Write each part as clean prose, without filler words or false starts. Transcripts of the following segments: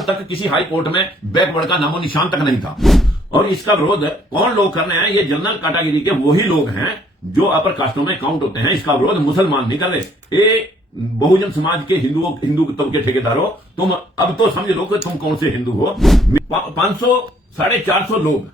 अब तक किसी हाई कोर्ट में बैकवर्ड का नामो निशान तक नहीं था। और इसका विरोध कौन लोग कर रहे हैं? ये जनरल कैटेगरी के वही लोग हैं जो अपर कास्टों में काउंट होते हैं। इसका विरोध मुसलमान नहीं कर रहे। ये बहुजन समाज के हिंदू तबके ठेकेदारों, तुम अब तो समझ लो कि तुम कौन से हिंदू हो। 500 450 लोग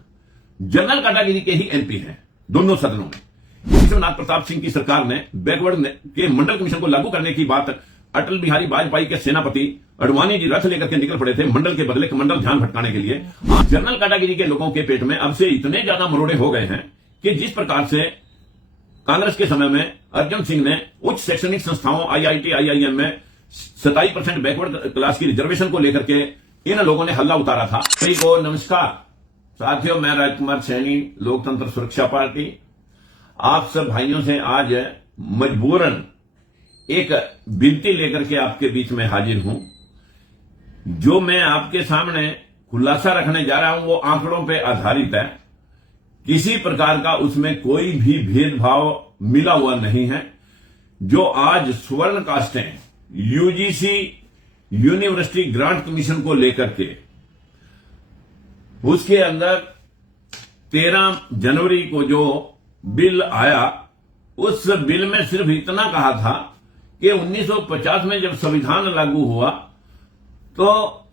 जनरल कैटेगरी के ही एमपी हैं दोनों सदनों में। विश्वनाथ प्रताप सिंह की सरकार ने बैकवर्ड के मंडल कमीशन को लागू करने की बात अटल बिहारी वाजपेयी के सेनापति अडवाणी जी रथ लेकर के निकल पड़े थे मंडल के बदले मंडल ध्यान भटकाने के लिए। जनरल कैटेगरी के लोगों के पेट में अब से इतने ज्यादा मरोड़े हो गए हैं कि जिस प्रकार से कांग्रेस के समय में अर्जुन सिंह ने उच्च शैक्षणिक संस्थाओं आईआईटी आईआईएम में 27% बैकवर्ड क्लास की रिजर्वेशन को लेकर के इन लोगों ने हल्ला उतारा था। सभी को नमस्कार साथियों, मैं राजकुमार सैनी, लोकतंत्र सुरक्षा पार्टी, आप सब भाइयों से आज मजबूरन एक विनती लेकर के आपके बीच में हाजिर हूं। जो मैं आपके सामने खुलासा रखने जा रहा हूं वो आंकड़ों पे आधारित है। किसी प्रकार का उसमें कोई भी भेदभाव मिला हुआ नहीं है। जो आज स्वर्ण कास्टें यूजीसी यूनिवर्सिटी ग्रांट कमीशन को लेकर के उसके अंदर 13 जनवरी को जो बिल आया, उस बिल में सिर्फ इतना कहा था कि 1950 में जब संविधान लागू हुआ तो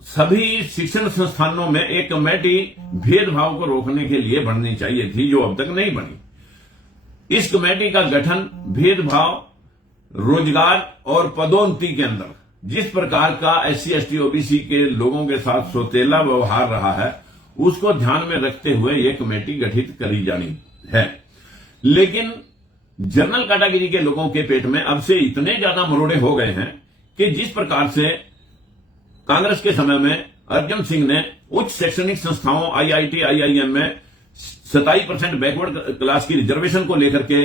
सभी शिक्षण संस्थानों में एक कमेटी भेदभाव को रोकने के लिए बननी चाहिए थी, जो अब तक नहीं बनी। इस कमेटी का गठन भेदभाव, रोजगार और पदोन्नति के अंदर जिस प्रकार का एससी एसटी ओबीसी के लोगों के साथ सौतेला व्यवहार रहा है, उसको ध्यान में रखते हुए यह कमेटी गठित करी जानी है। लेकिन जनरल कैटेगरी के लोगों के पेट में अब से इतने ज्यादा मरोड़े हो गए हैं कि जिस प्रकार से कांग्रेस के समय में अर्जुन सिंह ने उच्च शैक्षणिक संस्थाओं आईआईटी आईआईएम में 27% बैकवर्ड क्लास की रिजर्वेशन को लेकर के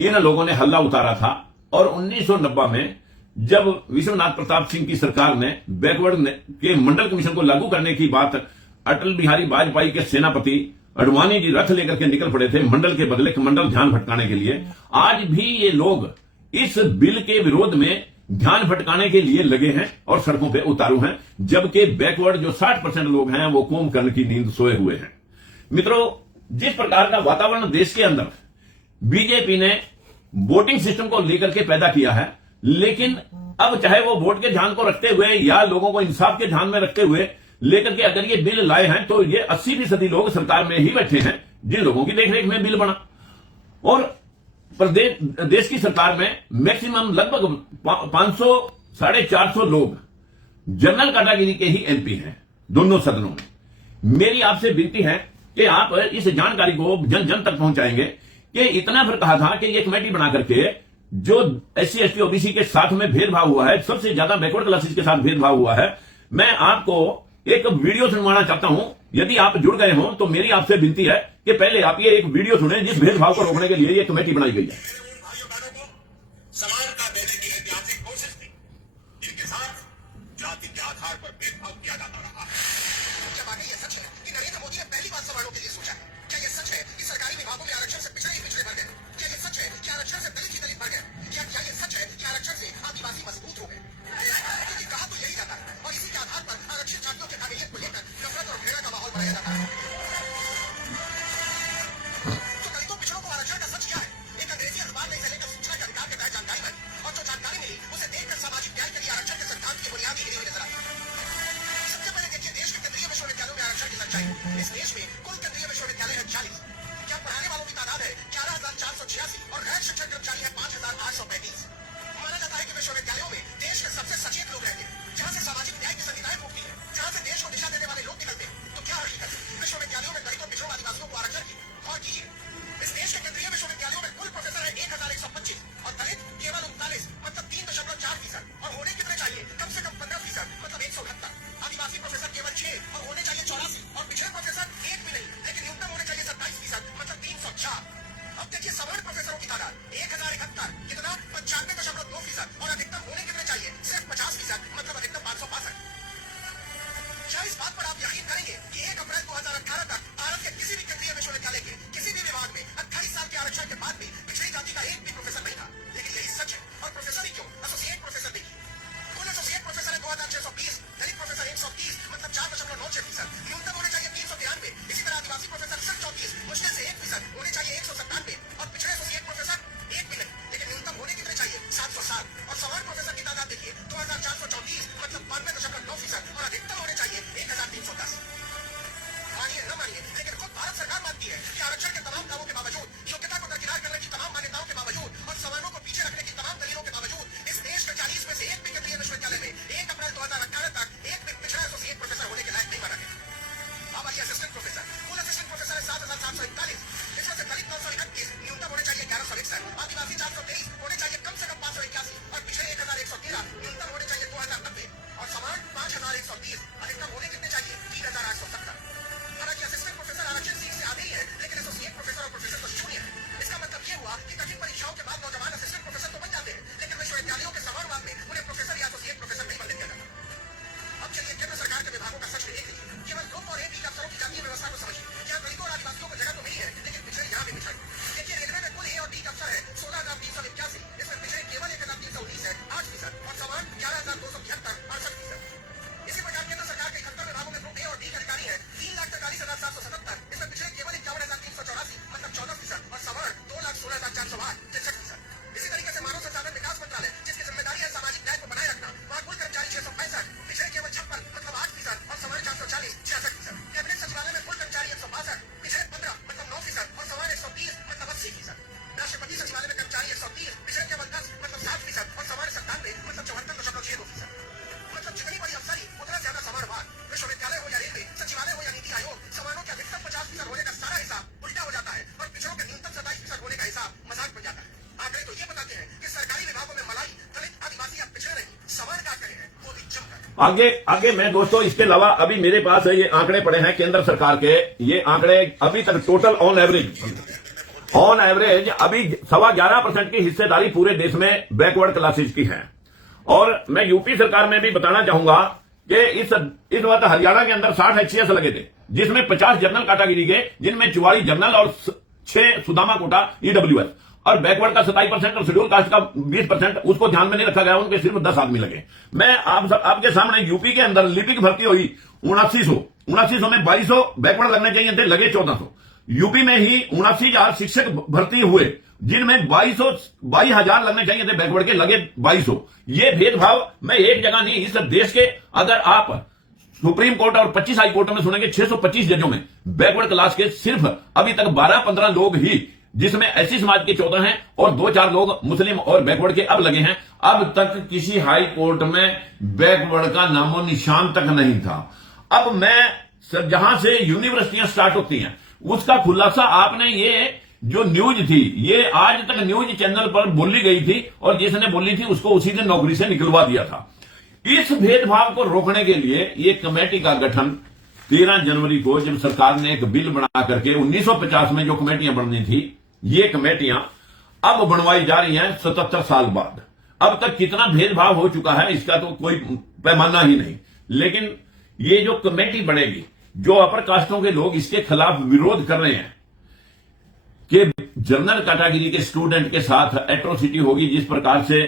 इन लोगों ने हल्ला उतारा था। और 1990 में जब विश्वनाथ प्रताप सिंह की सरकार ने बैकवर्ड के मंडल कमीशन को लागू करने की बात अटल बिहारी वाजपेयी के सेनापति अडवाणी जी रथ लेकर के निकल पड़े थे मंडल के बदले मंडल ध्यान भटकाने के लिए, आज भी ये लोग इस बिल के विरोध में ध्यान भटकाने के लिए लगे हैं और सड़कों पे उतारू हैं। जबकि बैकवर्ड जो 60% लोग हैं वो कुंभकर्ण की नींद सोए हुए हैं। मित्रों, जिस प्रकार का वातावरण देश के अंदर बीजेपी ने वोटिंग सिस्टम को लेकर के पैदा किया है, लेकिन अब चाहे वो वोट के ध्यान को रखते हुए या लोगों को इंसाफ के ध्यान में रखते हुए लेकर के अगर ये बिल लाए हैं तो ये 80% लोग सरकार में ही बैठे हैं जिन लोगों की देखरेख में बिल बना। और प्रदेश देश की सरकार में मैक्सिमम लगभग 500 450 लोग जनरल कैटेगरी के ही एमपी हैं दोनों सदनों में। मेरी आपसे विनती है कि आप इस जानकारी को जन जन तक पहुंचाएंगे कि इतना फिर कहा था कि ये कमेटी बना करके जो एससी एसटी ओबीसी के साथ में भेदभाव हुआ है, सबसे ज्यादा बैकवर्ड क्लासेस के साथ भेदभाव हुआ है। मैं आपको एक वीडियो सुनवाना चाहता हूं। यदि आप जुड़ गए हो तो मेरी आपसे विनती है कि पहले आप ये एक वीडियो सुने जिस भेदभाव को रोकने के लिए ये कमेटी बनाई गई है। समानता देने की ऐतिहासिक कोशिश थी, जिनके साथ जाति के आधार पर भेदभाव किया जाता रहा है। क्या वाकई यह सच है कि नरेंद्र मोदी ने पहली बार सवालों के लिए सोचा है? क्या यह सच है कि सरकारी विभागों में आरक्षण से पिछड़े ही पिछड़े भर गए? क्या यह सच है कि आरक्षण से दलित ही दलित भर गए? क्या यह सच है कि आरक्षण से आदिवासी मजबूत हो गए? क्योंकि कहा तो यही जाता है और इसी के आधार पर आरक्षित जातियों के काबिलियत को लेकर नफरत और घृणा का माहौल बनाया जाता है। तो दलितों पिछड़ों को आरक्षण का सच क्या है? एक अंग्रेजी अखबार ने इसे लेकर सूचना के अधिकार के तहत जानकारी पाई और जो जानकारी मिली उसे देखकर सामाजिक न्याय के लिए आरक्षण के सिद्धांत की बुनियादी गिरी हुई नजर आई। सबसे पहले देखिए देश के केंद्रीय विश्वविद्यालयों में आरक्षण की सच्चाई। इस देश में कुल केंद्रीय विश्वविद्यालय है 40। क्या पढ़ाने वालों की तादाद है 11,486 और गैर शिक्षक कर्मचारी है 5,835। माना जाता है कि विश्वविद्यालयों में देश के सबसे सचेत लोग रहते हैं, जहां से सामाजिक न्याय की संहिताएं फूटती है, जहां से देश को दिशा देने वाले लोग निकलते हैं। तो क्या हकीकत विश्वविद्यालयों में दलितों पिछड़ों आदिवासियों को आरक्षण की? और कीजिए, इस देश के केंद्रीय विश्वविद्यालयों में कुल प्रोफेसर है 1,125 और दलित केवल 39 मतलब 3.4%। और होने कितने चाहिए? कम से कम 15% मतलब 178। आदिवासी प्रोफेसर केवल 6 और होने चाहिए 84 और पिछड़े प्रोफेसर एक भी नहीं, लेकिन न्यूनतम होने चाहिए 27% मतलब 304। अब देखिए सवर्ण प्रोफेसरों की तादाद 1,071 कितना 95.2% और अधिकतम होने कितने चाहिए? सिर्फ 50% मतलब अधिकतम 562। क्या इस बात पर आप यकीन करेंगे कि 1 अप्रैल 2018 तक भारत के किसी भी केंद्रीय विश्वविद्यालय के किसी भी विभाग में 28 साल के आरक्षण के बाद भी पिछड़ी जाति का एक भी प्रोफेसर नहीं था? लेकिन यही सच है। और प्रोफेसर ही क्यों, एसोसिएट प्रोफेसर देखिए, कुल एसोसिएट प्रोफेसर है 2,620, दलित प्रोफेसर 130 मतलब की है कि आरक्षण के तमाम दावों के बावजूद, योग्यता को दरकिनार करने की तमाम मान्यताओं के बावजूद और सवालों को पीछे रखने की तमाम दलीलों के बावजूद इस देश के 40 में से एक भी केंद्रीय विश्वविद्यालय में 1 अप्रैल 2018 तक एक भी पिछड़ा एसोसिएट प्रोफेसर होने के लायक नहीं माना गया। अब आइए असिस्टेंट प्रोफेसर। कुल असिस्टेंट प्रोफेसर है 7,741, इसमें से दलित 931, न्यूनतम होने चाहिए 1161, आदिवासी 423, होने चाहिए कम से कम 581 और पिछड़े 1,113, न्यूनतम होने चाहिए 2,090 और समान 5,130, अधिकतम होने कितने चाहिए 3,870। हालांकि असिस्टेंट प्रोफेसर आरक्षण सीट से आधे ही है, लेकिन एसोसिएट प्रोफेसर और प्रोफेसर तो शून्य है। इसका मतलब ये हुआ कि कठिन परीक्षाओं के बाद नौजवान असिस्टेंट प्रोफेसर तो बन जाते हैं, लेकिन विश्वविद्यालयों के समारोह में उन्हें प्रोफेसर या एसोसिएट प्रोफेसर नहीं बनने दिया जाता। अब चलिए केंद्र सरकार के विभागों का सच भी देख लीजिए। केवल ग्रुप और एक अफसरों की जातीय व्यवस्था को समझिए। यहाँ दलितों और आदिवासियों को जगह तो मिली है, लेकिन पिछड़े यहाँ भी पिछड़े। देखिए रेलवे में कुल ए और डी अफसर है 16,381, इसमें पिछड़े केवल 1,319 है 8%, और समान 11,273 68%। इसी प्रकार केंद्र सरकार के 71 विभागों में ग्रुप ए और डी के अधिकारी है 3,43,777, इसमें पिछड़े केवल 51,384 मतलब 14% और समान 2,16,408 63%। इसी तरीके से मानव संसाधन विकास मंत्रालय, जिसकी जिम्मेदारी है सामाजिक न्याय को बनाए रखना, वहाँ कुल कर्मचारी 665, पिछड़े केवल 56 मतलब 8% और समान 440 66%। कैबिनेट सचिवालय में कुल कर्मचारी 162, पिछड़े 15 मतलब 9% और समान 130 मतलब 80%। राष्ट्रपति सचिवालय में कर्मचारी 130, पिछड़े केवल 10 मतलब 60% और समान 97 मतलब 74.62%। मतलब जितनी बड़ी अफसरी उतना ज्यादा समान भाग। विश्वविद्यालय हो या रेलवे, सचिवालय हो या नीति आयोग, समानों के अधिकतम 50% होने का सारा हिसाब उल्टा हो जाता है और पिछड़ों के न्यूनतम 27% होने का हिसाब मजाक बन जाता है। आंकड़े तो ये बताते हैं कि सरकारी विभागों में मलाई, दलित, आदिवासी या पिछड़े नहीं, समान का करे हैं वो भी जमकर। आगे मैं दोस्तों इसके अलावा अभी मेरे पास ये आंकड़े पड़े हैं केंद्र सरकार के। ये आंकड़े अभी तक टोटल ऑन एवरेज अभी 11.25% की हिस्सेदारी पूरे देश में बैकवर्ड क्लासेज की है। और मैं यूपी सरकार में भी बताना चाहूंगा कि इस वक्त हरियाणा के अंदर 60 HCS लगे थे, जिसमें 50 जनरल कैटेगरी के, जिनमें 44 जनरल और 6 सुदामा कोटा EWS, और बैकवर्ड का 27% और शेड्यूल कास्ट का 20% उसको ध्यान में नहीं रखा गया, उनके सिर्फ 10 आदमी लगे। मैं आपके सामने यूपी के अंदर लिपिक भर्ती हुई 7900 में 2200 बैकवर्ड लगने चाहिए थे, लगे 1400। यूपी में ही 79,000 शिक्षक भर्ती हुए, जिनमें 22,000 लगने चाहिए थे बैकवर्ड के, लगे 2200। ये भेदभाव मैं एक जगह नहीं, इस देश के अगर आप सुप्रीम कोर्ट और 25 हाई कोर्ट में सुनेंगे 625 जजों में बैकवर्ड क्लास के सिर्फ अभी तक 12-15 लोग ही, जिसमें ऐसी समाज के 14 हैं और 2-4 लोग मुस्लिम और बैकवर्ड के अब लगे हैं। अब तक किसी हाई कोर्ट में बैकवर्ड का नामो निशान तक नहीं था। अब मैं जहां से यूनिवर्सिटियां स्टार्ट होती हैं उसका खुलासा आपने, ये जो न्यूज थी ये आज तक न्यूज चैनल पर बोली गई थी और जिसने बोली थी उसको उसी दिन नौकरी से निकलवा दिया था। इस भेदभाव को रोकने के लिए ये कमेटी का गठन 13 जनवरी को, जब सरकार ने एक बिल बना करके 1950 में जो कमेटियां बननी थी, ये कमेटियां अब बनवाई जा रही हैं 77 साल बाद। अब तक कितना भेदभाव हो चुका है इसका तो कोई पैमाना ही नहीं। लेकिन ये जो कमेटी बनेगी, जो अपर कास्टों के लोग इसके खिलाफ विरोध कर रहे हैं कि जनरल कैटेगरी के स्टूडेंट के साथ एट्रोसिटी होगी, जिस प्रकार से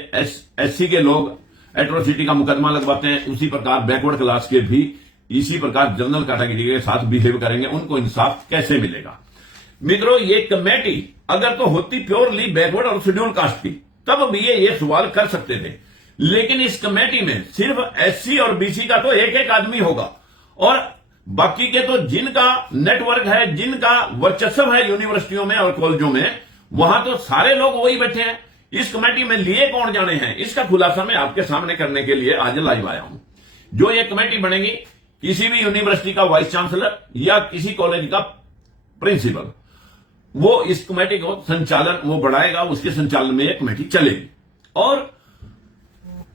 SC के लोग एट्रोसिटी का मुकदमा लगवाते हैं, उसी प्रकार बैकवर्ड क्लास के भी इसी प्रकार जनरल कैटेगरी के साथ बिहेव करेंगे। उनको इंसाफ कैसे मिलेगा? मित्रों, ये कमेटी अगर तो होती प्योरली बैकवर्ड और शेड्यूल कास्ट की, तब भी ये सवाल कर सकते थे। लेकिन इस कमेटी में सिर्फ SC और BC का तो एक आदमी होगा, और बाकी के तो जिनका नेटवर्क है, जिनका वर्चस्व है यूनिवर्सिटियों में और कॉलेजों में, वहां तो सारे लोग वही बैठे हैं। इस कमेटी में लिए कौन जाने हैं, इसका खुलासा मैं आपके सामने करने के लिए आज लाइव आया हूं। जो ये कमेटी बनेगी, किसी भी यूनिवर्सिटी का वाइस चांसलर या किसी कॉलेज का प्रिंसिपल, वो इस कमेटी को संचालन वो बढ़ाएगा, उसके संचालन में यह कमेटी चलेगी। और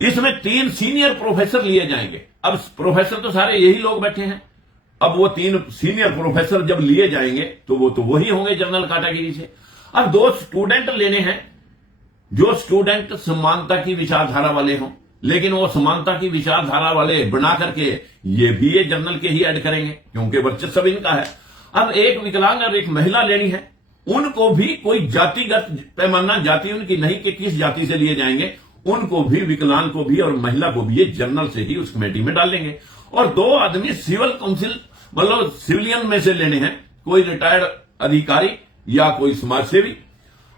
इसमें 3 सीनियर प्रोफेसर लिए जाएंगे। अब प्रोफेसर तो सारे यही लोग बैठे हैं, अब वो 3 सीनियर प्रोफेसर जब लिए जाएंगे तो वो तो वही होंगे जनरल कैटेगरी से। अब 2 स्टूडेंट लेने हैं, जो स्टूडेंट समानता की विचारधारा वाले हों, लेकिन वो समानता की विचारधारा वाले बना करके ये भी ये जनरल के ही ऐड करेंगे, क्योंकि वर्चस्व इनका है। अब एक विकलांग और एक महिला लेनी है, उनको भी कोई जातिगत पैमाना, जाति उनकी नहीं कि किस जाति से लिए जाएंगे, उनको भी, विकलांग को भी और महिला को भी ये जनरल से ही उस कमेटी में डालेंगे। और 2 आदमी सिविल काउंसिल मतलब सिविलियन में से लेने हैं, कोई रिटायर्ड अधिकारी या कोई समाज सेवी।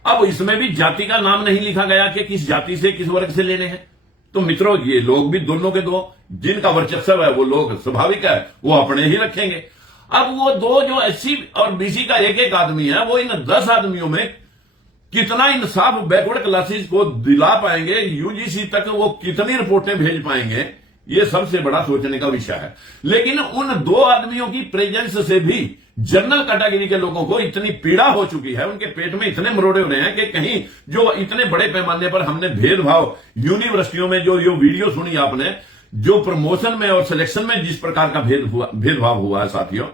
अब इसमें भी जाति का नाम नहीं लिखा गया कि किस जाति से, किस वर्ग से लेने हैं। तो मित्रों, ये लोग भी दोनों के 2, जिनका वर्चस्व है वो लोग स्वाभाविक है वो अपने ही रखेंगे। अब वो दो जो एससी और बीसी का एक एक आदमी है, वो इन 10 आदमियों में कितना इंसाफ बैकवर्ड क्लासेस को दिला पाएंगे, यूजीसी तक वो कितनी रिपोर्टें भेज पाएंगे, ये सबसे बड़ा सोचने का विषय है। लेकिन उन 2 आदमियों की प्रेजेंस से भी जनरल कैटेगरी के लोगों को इतनी पीड़ा हो चुकी है, उनके पेट में इतने मरोड़े हो रहे हैं कि कहीं जो इतने बड़े पैमाने पर हमने भेदभाव यूनिवर्सिटियों में जो वीडियो सुनी आपने, जो प्रमोशन में और सिलेक्शन में जिस प्रकार का भेदभाव हुआ है साथियों,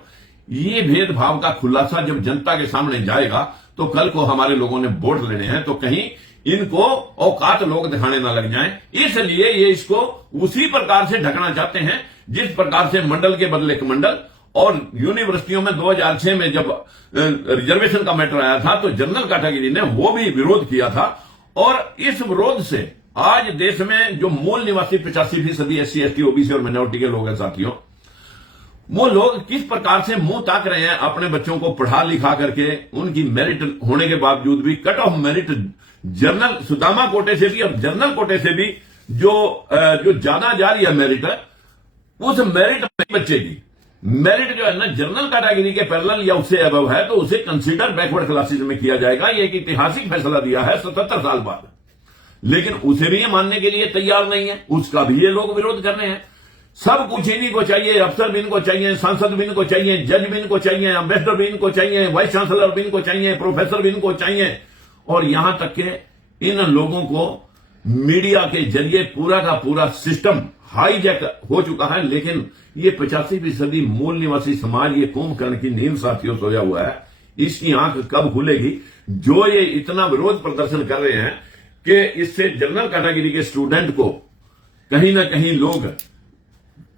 ये भेदभाव का खुलासा जब जनता के सामने जाएगा तो कल को हमारे लोगों ने वोट लेने हैं तो कहीं इनको औकात लोग दिखाने ना लग जाएं। इसलिए ये इसको उसी प्रकार से ढकना चाहते हैं जिस प्रकार से मंडल के बदले कमंडल, और यूनिवर्सिटियों में 2006 में जब रिजर्वेशन का मैटर आया था तो जनरल कैटेगरी ने वो भी विरोध किया था। और इस विरोध से आज देश में जो मूल निवासी 85% SC ST OBC और माइनॉरिटी के लोग हैं साथियों, वो लोग किस प्रकार से मुंह ताक रहे हैं अपने बच्चों को पढ़ा लिखा करके, उनकी मेरिट होने के बावजूद भी cut off merit general Sudama कोटे से भी और जनरल कोटे से भी जो ज्यादा जा रही है मेरिट, उस मेरिट में बच्चे की मेरिट जो है ना जनरल कैटेगरी के पैरेलल या उससे अबव है तो उसे कंसीडर बैकवर्ड क्लासेस में किया जाएगा। ये एक ऐतिहासिक फैसला दिया है 77 साल बाद, लेकिन उसे भी ये मानने के लिए तैयार नहीं है, उसका भी ये लोग विरोध कर रहे हैं। सब कुछ इन्हीं को चाहिए, अफसर भी इनको चाहिए, सांसद भी इनको चाहिए, जज भी इनको चाहिए, अम्बेसडर भी इनको चाहिए, वाइस चांसलर भी इनको चाहिए, प्रोफेसर भी इनको चाहिए, और यहां तक के इन लोगों को मीडिया के जरिए पूरा का पूरा सिस्टम हाईजैक हो चुका है। लेकिन ये 85% मूल निवासी समाज, ये कुंभकर्ण की नींद साथियों सोया हुआ है, इसकी आंख कब खुलेगी? जो ये इतना विरोध प्रदर्शन कर रहे हैं कि इससे जनरल कैटेगरी के स्टूडेंट को कहीं ना कहीं लोग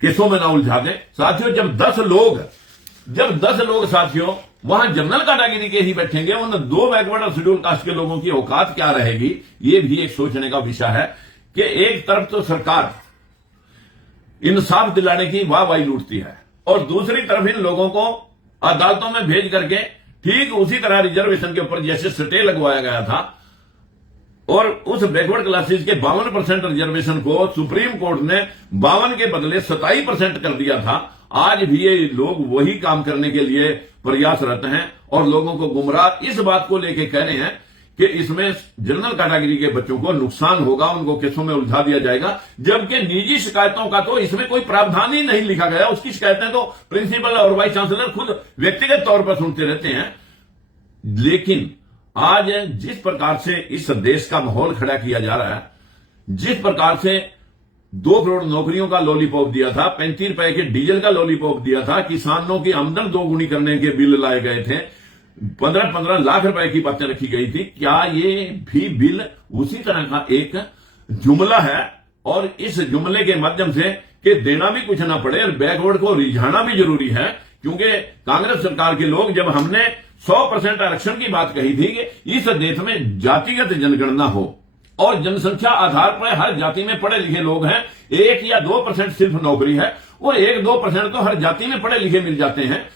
केसों में ना उलझा दें साथियों। जब 10 लोग साथियों वहां जनरल कैटेगरी के ही बैठेंगे, उन 2 बैकवर्ड और शेड्यूल कास्ट के लोगों की औकात क्या रहेगी? ये भी एक सोचने का विषय है कि एक तरफ तो सरकार इंसाफ दिलाने की वाहवाही लूटती है और दूसरी तरफ इन लोगों को अदालतों में भेज करके ठीक उसी तरह रिजर्वेशन के ऊपर जैसे स्टे लगवाया गया था और उस बैकवर्ड क्लासेस के 52% रिजर्वेशन को सुप्रीम कोर्ट ने 52 के बदले 27% कर दिया था। आज भी ये लोग वही काम करने के लिए प्रयासरत हैं और लोगों को गुमराह इस बात को लेकर कह रहे हैं कि इसमें जनरल कैटेगरी के बच्चों को नुकसान होगा, उनको केसों में उलझा दिया जाएगा, जबकि निजी शिकायतों का तो इसमें कोई प्रावधान ही नहीं लिखा गया। उसकी शिकायतें तो प्रिंसिपल और वाइस चांसलर खुद व्यक्तिगत तौर पर सुनते रहते हैं। लेकिन आज जिस प्रकार से इस देश का माहौल खड़ा किया जा रहा है, जिस प्रकार से 2 करोड़ नौकरियों का लॉलीपॉप दिया था, 35 रुपए के डीजल का लॉलीपॉप दिया था, किसानों की आमदन 2 गुनी करने के बिल लाए गए थे, 15-15 लाख रुपए की बातें रखी गई थी, क्या ये भी बिल उसी तरह का एक जुमला है? और इस जुमले के माध्यम से कि देना भी कुछ ना पड़े और बैकवर्ड को रिझाना भी जरूरी है, क्योंकि कांग्रेस सरकार के लोग जब हमने 100% आरक्षण की बात कही थी कि इस देश में जातिगत जनगणना हो और जनसंख्या आधार पर हर जाति में पढ़े लिखे लोग हैं, 1 या 2% सिर्फ नौकरी है और 1-2% तो हर जाति में पढ़े लिखे मिल जाते हैं।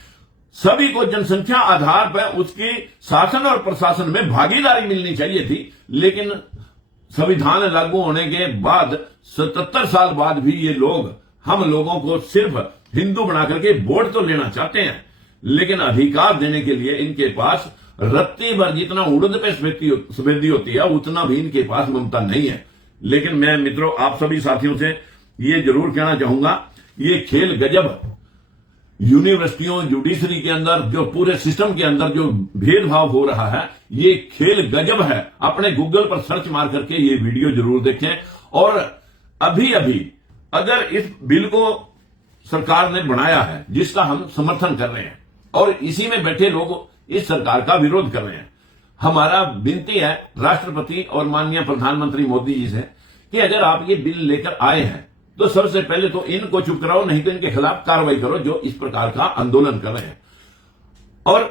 सभी को जनसंख्या आधार पर उसकी शासन और प्रशासन में भागीदारी मिलनी चाहिए थी। लेकिन संविधान लागू होने के बाद 77 साल बाद भी ये लोग हम लोगों को सिर्फ हिंदू बना करके वोट तो लेना चाहते हैं, लेकिन अधिकार देने के लिए इनके पास रत्ती भर जितना उड़द पे सफेदी होती है उतना भी इनके पास ममता नहीं है। लेकिन मैं मित्रों आप सभी साथियों से ये जरूर कहना चाहूंगा, ये खेल गजब यूनिवर्सिटियों जुडिशरी के अंदर जो पूरे सिस्टम के अंदर जो भेदभाव हो रहा है, ये खेल गजब है। अपने गूगल पर सर्च मार करके ये वीडियो जरूर देखें। और अभी अगर इस बिल को सरकार ने बनाया है जिसका हम समर्थन कर रहे हैं और इसी में बैठे लोग इस सरकार का विरोध कर रहे हैं, हमारा विनती है राष्ट्रपति और माननीय प्रधानमंत्री मोदी जी से कि अगर आप ये बिल लेकर आए हैं तो सबसे पहले तो इनको चुप कराओ, नहीं तो इनके खिलाफ कार्रवाई करो जो इस प्रकार का आंदोलन कर रहे हैं। और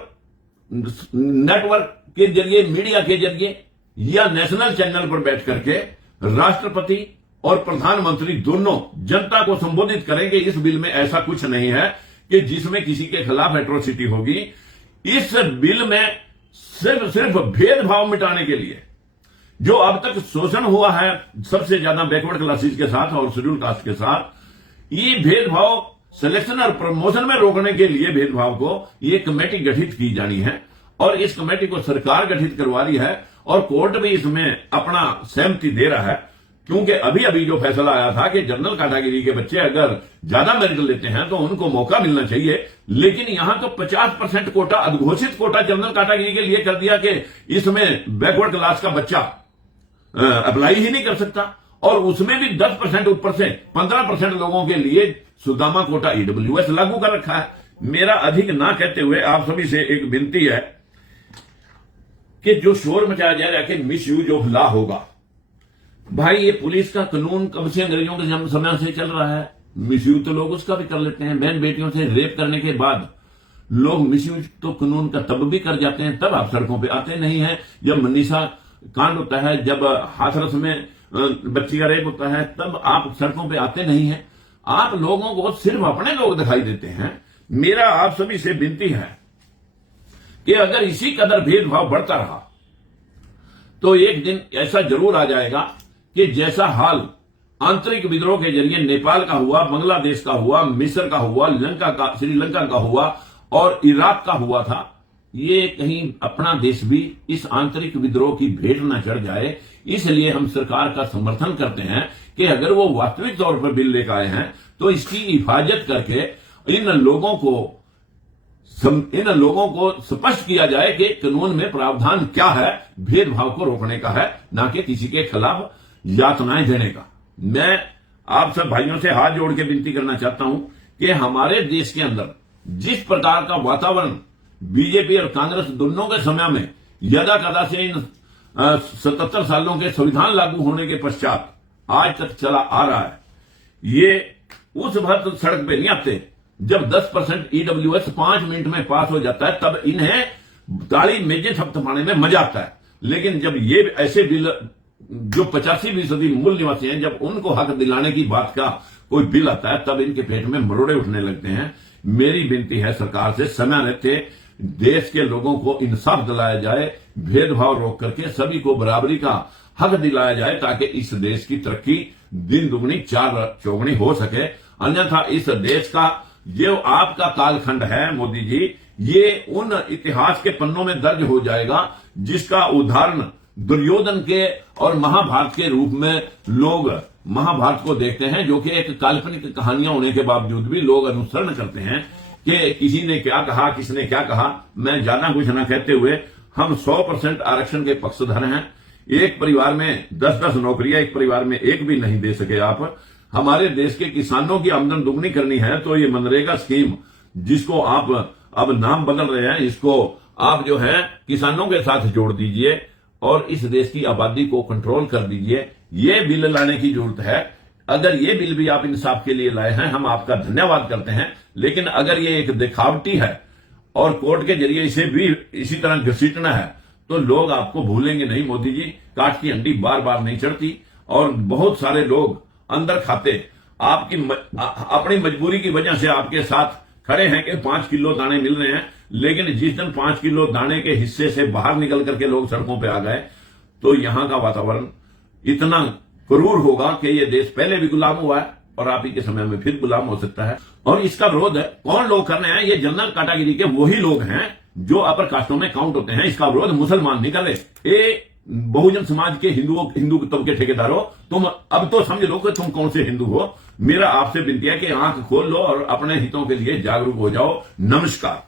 नेटवर्क के जरिए, मीडिया के जरिए या नेशनल चैनल पर बैठ करके राष्ट्रपति और प्रधानमंत्री दोनों जनता को संबोधित करेंगे। इस बिल में ऐसा कुछ नहीं है कि जिसमें किसी के खिलाफ एट्रोसिटी होगी। इस बिल में सिर्फ भेदभाव मिटाने के लिए जो अब तक शोषण हुआ है सबसे ज्यादा बैकवर्ड क्लासेस के साथ और शेड्यूल कास्ट के साथ, ये भेदभाव सिलेक्शन और प्रमोशन में रोकने के लिए भेदभाव को ये कमेटी गठित की जानी है और इस कमेटी को सरकार गठित करवा रही है और कोर्ट भी इसमें अपना सहमति दे रहा है, क्योंकि अभी अभी जो फैसला आया था कि जनरल कैटेगरी के बच्चे अगर ज्यादा मेरिट लेते हैं तो उनको मौका मिलना चाहिए, लेकिन यहां तो 50% कोटा, अघोषित कोटा जनरल कैटेगरी के लिए कर दिया कि इसमें बैकवर्ड क्लास का बच्चा अप्लाई ही नहीं कर सकता और उसमें भी 10% ऊपर से 15% लोगों के लिए सुदामा कोटा ईडब्ल्यूएस लागू कर रखा है। मेरा अधिक ना कहते हुए आप सभी से एक विनती है कि जो शोर मचाया जा रहा है कि मिस यूज ऑफ लॉ होगा, भाई ये पुलिस का कानून कब से अंग्रेजों के समय से चल रहा है। मिसयूज तो लोग उसका भी कर लेते हैं। बहन बेटियों से रेप करने के बाद लोग मिसयूज तो कानून का तब भी कर जाते हैं, तब आप सड़कों पे आते नहीं हैं। जब मनीषा कांड होता है, जब हाथरस में बच्ची का रेप होता है, तब आप सड़कों पे आते नहीं हैं। आप लोगों को सिर्फ अपने लोग दिखाई देते हैं। मेरा आप सभी से विनती है कि अगर इसी कदर भेदभाव बढ़ता रहा तो एक दिन ऐसा जरूर आ जाएगा कि जैसा हाल आंतरिक विद्रोह के जरिए नेपाल का हुआ, बांग्लादेश का हुआ, मिस्र का हुआ, श्रीलंका का हुआ और इराक का हुआ था, ये कहीं अपना देश भी इस आंतरिक विद्रोह की भेंट न चढ़ जाए। इसलिए हम सरकार का समर्थन करते हैं कि अगर वो वास्तविक तौर पर बिल लेकर आए हैं तो इसकी हिफाजत करके इन लोगों को स्पष्ट किया जाए कि कानून में प्रावधान क्या है, भेदभाव को रोकने का है, ना कि किसी के खिलाफ यातनाएं देने का। मैं आप सब भाइयों से हाथ जोड़ के विनती करना चाहता हूं कि हमारे देश के अंदर जिस प्रकार का वातावरण बीजेपी और कांग्रेस दोनों के समय में यदा कदा से इन 77 सालों के संविधान लागू होने के पश्चात आज तक चला आ रहा है, ये उस वक्त सड़क पे नहीं आते जब 10% ईडब्ल्यूएस 5 मिनट में पास हो जाता है, तब इन्हें ताली मेजे थपथपाने में मजा आता है। लेकिन जब ये ऐसे बिल जो 85% मूल निवासी हैं, जब उनको हक दिलाने की बात का कोई बिल आता है, तब इनके पेट में मरोड़े उठने लगते हैं। मेरी विनती है सरकार से, समय रहते देश के लोगों को इंसाफ दिलाया जाए, भेदभाव रोक करके सभी को बराबरी का हक दिलाया जाए, ताकि इस देश की तरक्की दिन दुगनी चार चौगुनी हो सके। अन्यथा इस देश का जो आपका कालखंड है मोदी जी, ये उन इतिहास के पन्नों में दर्ज हो जाएगा जिसका उदाहरण दुर्योधन के और महाभारत के रूप में लोग महाभारत को देखते हैं, जो कि एक काल्पनिक कहानियां होने के बावजूद भी लोग अनुसरण करते हैं कि किसी ने क्या कहा, किसने क्या कहा। मैं ज्यादा कुछ न कहते हुए, हम 100% आरक्षण के पक्षधर हैं। एक परिवार में 10-10 नौकरियां एक परिवार में एक भी नहीं दे सके आप। हमारे देश के किसानों की आमदन दुगनी करनी है तो ये मनरेगा स्कीम, जिसको आप अब नाम बदल रहे हैं, इसको आप जो है किसानों के साथ जोड़ दीजिए और इस देश की आबादी को कंट्रोल कर दीजिए। ये बिल लाने की जरूरत है। अगर ये बिल भी आप इंसाफ के लिए लाए हैं, हम आपका धन्यवाद करते हैं। लेकिन अगर ये एक दिखावटी है और कोर्ट के जरिए इसे भी इसी तरह घसीटना है, तो लोग आपको भूलेंगे नहीं मोदी जी। काठ की हंडी बार बार नहीं चढ़ती और बहुत सारे लोग अंदर खाते आपकी अपनी मजबूरी की वजह से आपके साथ खड़े हैं कि 5 किलो दाने मिल रहे हैं। लेकिन जिस दिन 5 किलो दाने के हिस्से से बाहर निकल करके लोग सड़कों पे आ गए, तो यहां का वातावरण इतना क्रूर होगा कि ये देश पहले भी गुलाम हुआ है और आप ही के समय में फिर गुलाम हो सकता है। और इसका विरोध कौन लोग कर रहे हैं? ये जनरल कैटेगरी के वही लोग हैं जो अपर कास्टों में काउंट होते हैं। इसका विरोध मुसलमान नहीं कर रहे। ये बहुजन समाज के हिंदू तब के ठेकेदारों, तुम अब तो समझ लो कि तुम कौन से हिंदू हो। मेरा आपसे विनती है कि आंख खोल लो और अपने हितों के लिए जागरूक हो जाओ। नमस्कार।